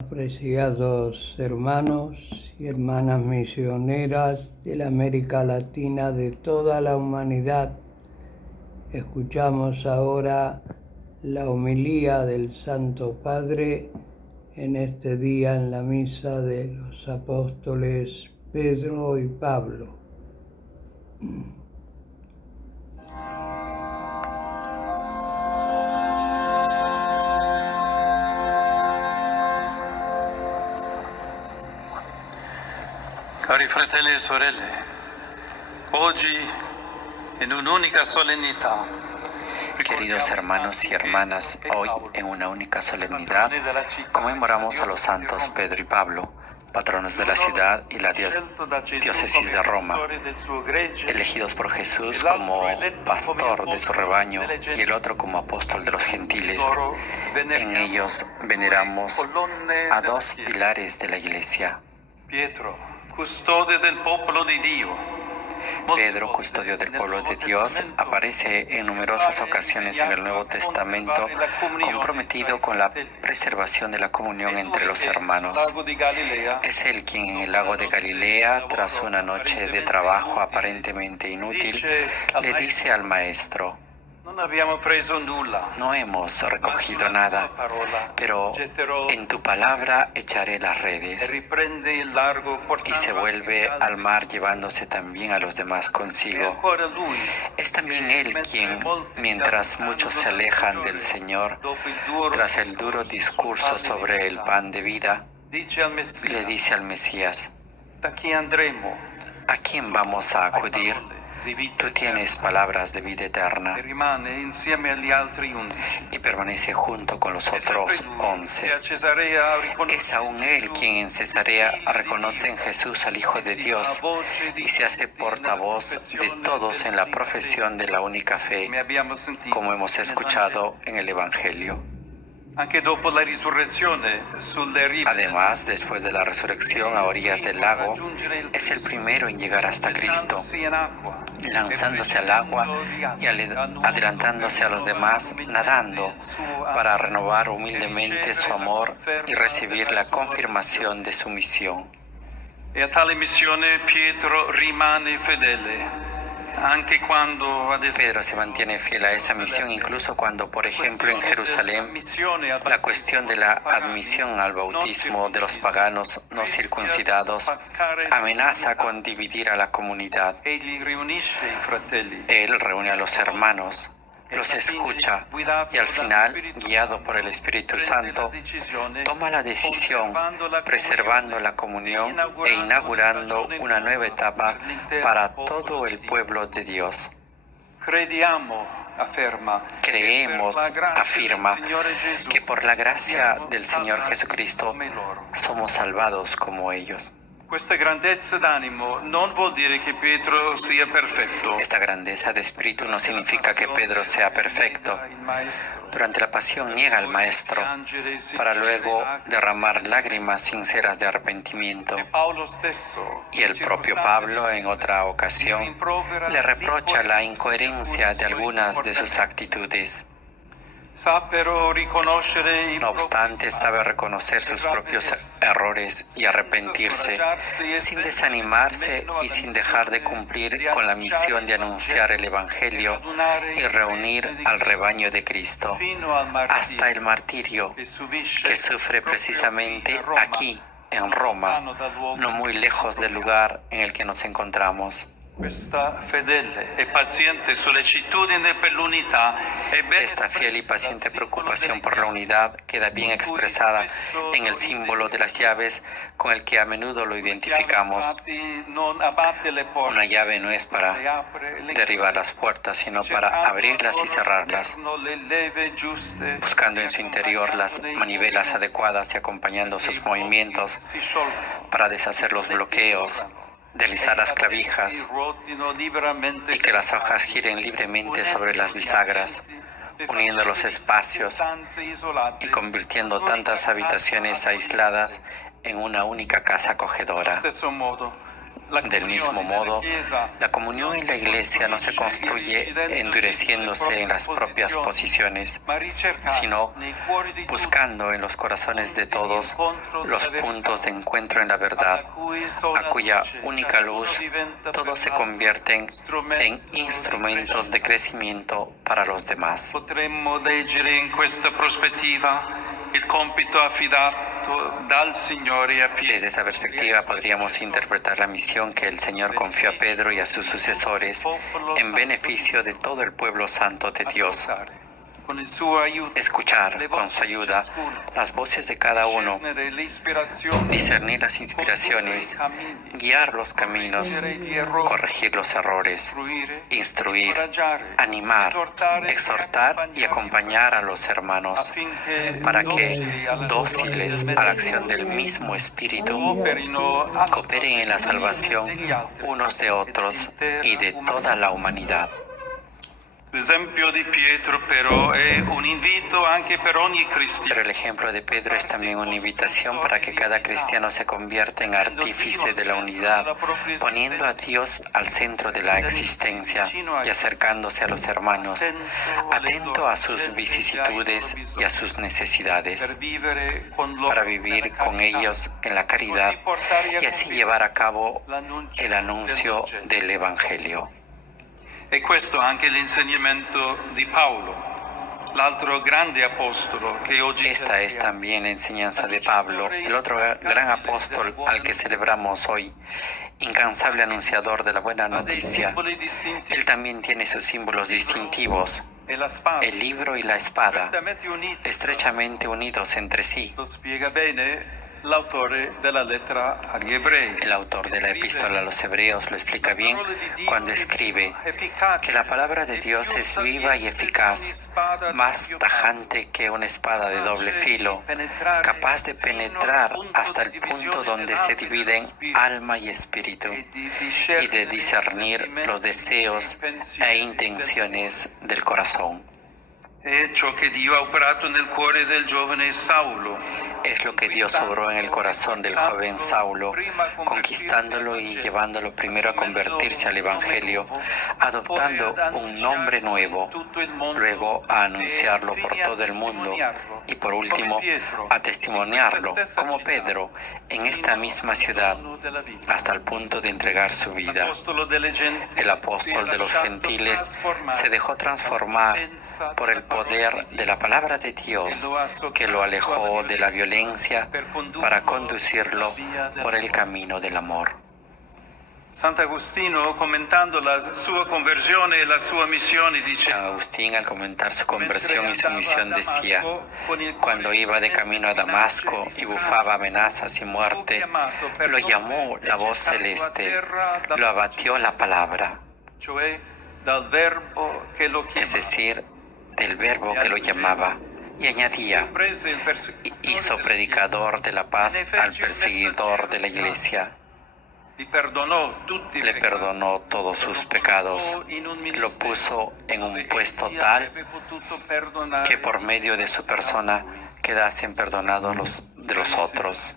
Apreciados hermanos y hermanas misioneras de la América Latina, de toda la humanidad, escuchamos ahora la homilía del Santo Padre en este día en la misa de los apóstoles Pedro y Pablo. Cari fratelli e sorelle, oggi in un'unica solennità. Queridos hermanos y hermanas, hoy en una única solemnidad conmemoramos a los santos Pedro y Pablo, patronos de la ciudad y la diócesis de Roma, elegidos por Jesús como pastor de su rebaño y el otro como apóstol de los gentiles. En ellos veneramos a dos pilares de la Iglesia. Custodio del pueblo de Dios. Pedro, custodio del pueblo de Dios, aparece en numerosas ocasiones en el Nuevo Testamento comprometido con la preservación de la comunión entre los hermanos. Es él quien en el lago de Galilea, tras una noche de trabajo aparentemente inútil, le dice al maestro: no hemos recogido nada, pero en tu palabra echaré las redes. Y se vuelve al mar llevándose también a los demás consigo. Es también él quien, mientras muchos se alejan del Señor, tras el duro discurso sobre el pan de vida, le dice al Mesías: ¿a quién vamos a acudir? Tú tienes palabras de vida eterna. Y permanece junto con los otros 11. Es aún él quien en Cesarea reconoce en Jesús al Hijo de Dios y se hace portavoz de todos en la profesión de la única fe, como hemos escuchado en el Evangelio. Además, después de la resurrección a orillas del lago, es el primero en llegar hasta Cristo, lanzándose al agua y adelantándose a los demás, nadando, para renovar humildemente su amor y recibir la confirmación de su misión. E a tale missione Pietro rimane fedele. Pedro se mantiene fiel a esa misión incluso cuando, por ejemplo, en Jerusalén, la cuestión de la admisión al bautismo de los paganos no circuncidados amenaza con dividir a la comunidad. Él reúne a los hermanos, los escucha y al final, guiado por el Espíritu Santo, toma la decisión, preservando la comunión e inaugurando una nueva etapa para todo el pueblo de Dios. Creemos, afirma, que por la gracia del Señor Jesucristo somos salvados como ellos. Esta grandeza de espíritu no significa que Pedro sea perfecto. Durante la pasión niega al Maestro para luego derramar lágrimas sinceras de arrepentimiento. Y el propio Pablo, en otra ocasión, le reprocha la incoherencia de algunas de sus actitudes. No obstante, sabe reconocer sus propios errores y arrepentirse, sin desanimarse y sin dejar de cumplir con la misión de anunciar el Evangelio y reunir al rebaño de Cristo, hasta el martirio que sufre precisamente aquí, en Roma, no muy lejos del lugar en el que nos encontramos. Esta fiel y paciente preocupación por la unidad queda bien expresada en el símbolo de las llaves con el que a menudo lo identificamos. Una llave no es para derribar las puertas, sino para abrirlas y cerrarlas, buscando en su interior las manivelas adecuadas y acompañando sus movimientos para deshacer los bloqueos, deslizar las clavijas y que las hojas giren libremente sobre las bisagras, uniendo los espacios y convirtiendo tantas habitaciones aisladas en una única casa acogedora. Del mismo modo, la comunión en la Iglesia no se construye endureciéndose en las propias posiciones, sino buscando en los corazones de todos los puntos de encuentro en la verdad, a cuya única luz todos se convierten en instrumentos de crecimiento para los demás. Potremmo leggere in questa prospettiva il compito affidato dal Signore a Pietro. Desde esa perspectiva podríamos interpretar la misión que el Señor confió a Pedro y a sus sucesores en beneficio de todo el pueblo santo de Dios. Escuchar con su ayuda las voces de cada uno, discernir las inspiraciones, guiar los caminos, corregir los errores, instruir, animar, exhortar y acompañar a los hermanos para que, dóciles a la acción del mismo Espíritu, cooperen en la salvación unos de otros y de toda la humanidad. L'esempio di Pietro però è un invito anche per ogni cristiano. Pero el ejemplo de Pedro es también una invitación para que cada cristiano se convierta en artífice de la unidad, poniendo a Dios al centro de la existencia y acercándose a los hermanos, atento a sus vicisitudes y a sus necesidades, para vivir con ellos en la caridad y así llevar a cabo el anuncio del Evangelio. E questo anche l'insegnamento di Paolo, l'altro grande apostolo che oggi Esta es también la enseñanza de Pablo, el otro gran apóstol al que celebramos hoy, incansable anunciador de la buena noticia. Él también tiene sus símbolos distintivos, el libro y la espada, estrechamente unidos entre sí. Lo spiega bene l'autore della lettera agli ebrei. El autor de la epístola a los hebreos lo explica bien cuando escribe que la palabra de Dios es viva y eficaz, más tajante que una espada de doble filo, capaz de penetrar hasta el punto donde se dividen alma y espíritu y de discernir los deseos e intenciones del corazón. È ciò che Dio ha operato nel cuore del giovane Saulo. Es lo que Dios obró en el corazón del joven Saulo, conquistándolo y llevándolo primero a convertirse al Evangelio, adoptando un nombre nuevo, luego a anunciarlo por todo el mundo y por último a testimoniarlo, como Pedro, en esta misma ciudad, hasta el punto de entregar su vida. El apóstol de los gentiles se dejó transformar por el poder de la palabra de Dios, que lo alejó de la violencia para conducirlo por el camino del amor. Sant'Agostino, commentando la sua conversione e la sua missione, dice: San Agustín, al comentar su conversión y su misión, decía: cuando iba de camino a Damasco y bufaba amenazas y muerte, lo llamó la voz celeste, lo abatió la palabra, es decir, del verbo que lo llamaba, y añadía: hizo predicador de la paz al perseguidor de la Iglesia. Le perdonó todos sus pecados, lo puso en un puesto tal que por medio de su persona quedasen perdonados los de los otros.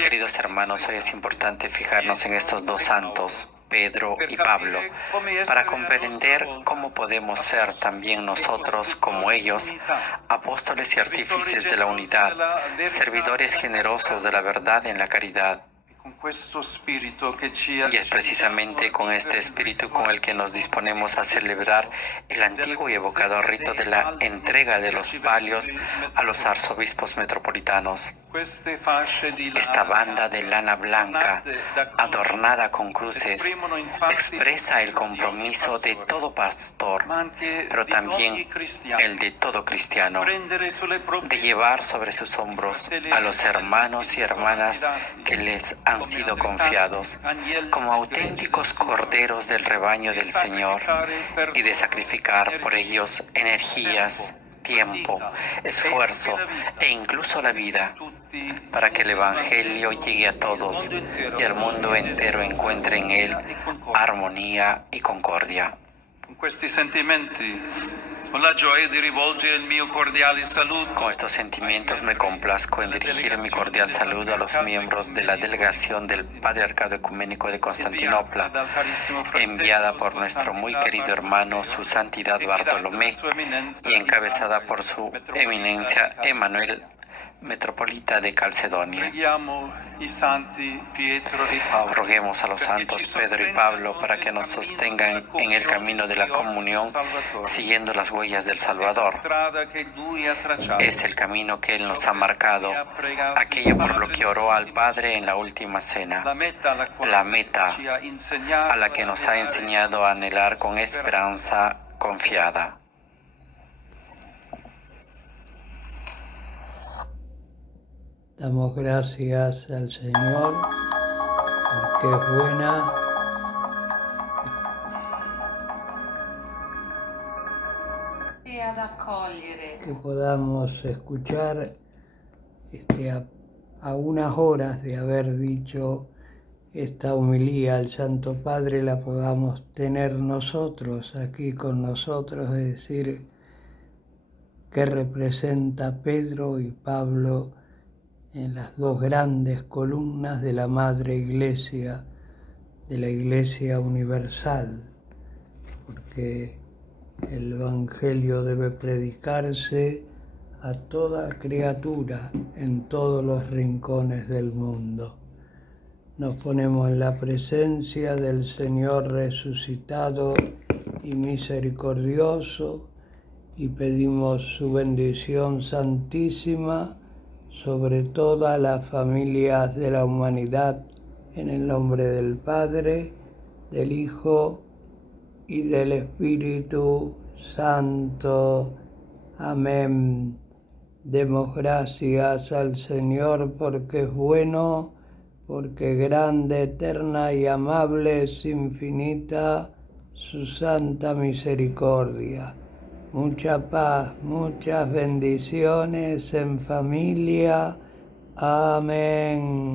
Queridos hermanos, hoy es importante fijarnos en estos dos santos, Pedro y Pablo, para comprender cómo podemos ser también nosotros, como ellos, apóstoles y artífices de la unidad, servidores generosos de la verdad en la caridad. Y es precisamente con este espíritu con el que nos disponemos a celebrar el antiguo y evocador rito de la entrega de los palios a los arzobispos metropolitanos. Esta banda de lana blanca, adornada con cruces, expresa el compromiso de todo pastor, pero también el de todo cristiano, de llevar sobre sus hombros a los hermanos y hermanas que les han sido confiados, como auténticos corderos del rebaño del Señor, y de sacrificar por ellos energías, tiempo, esfuerzo e incluso la vida, para que el Evangelio llegue a todos y el mundo entero encuentre en él armonía y concordia. Con la gioia di rivolgere il mio cordiale saluto. Con estos sentimientos me complazco en dirigir mi cordial saludo a los miembros de la delegación del Patriarcado Ecuménico de Constantinopla, enviada por nuestro muy querido hermano, su Santidad Bartolomé, y encabezada por su Eminencia Emanuel, Metropolita de Calcedonia. Roguemos a los santos Pedro y Pablo para que nos sostengan en el camino de la comunión, siguiendo las huellas del Salvador. Es el camino que Él nos ha marcado, aquello por lo que oró al Padre en la última cena, la meta a la que nos ha enseñado a anhelar con esperanza confiada. Damos gracias al Señor porque es buena. Que podamos escuchar a unas horas de haber dicho esta homilía al Santo Padre, la podamos tener nosotros aquí con nosotros, es decir, que representa Pedro y Pablo en las dos grandes columnas de la Madre Iglesia, de la Iglesia Universal, porque el Evangelio debe predicarse a toda criatura en todos los rincones del mundo. Nos ponemos en la presencia del Señor resucitado y misericordioso y pedimos su bendición santísima sobre todas las familias de la humanidad, en el nombre del Padre, del Hijo y del Espíritu Santo. Amén. Demos gracias al Señor porque es bueno, porque grande, eterna y amable es infinita su santa misericordia. Mucha paz, muchas bendiciones en familia. Amén.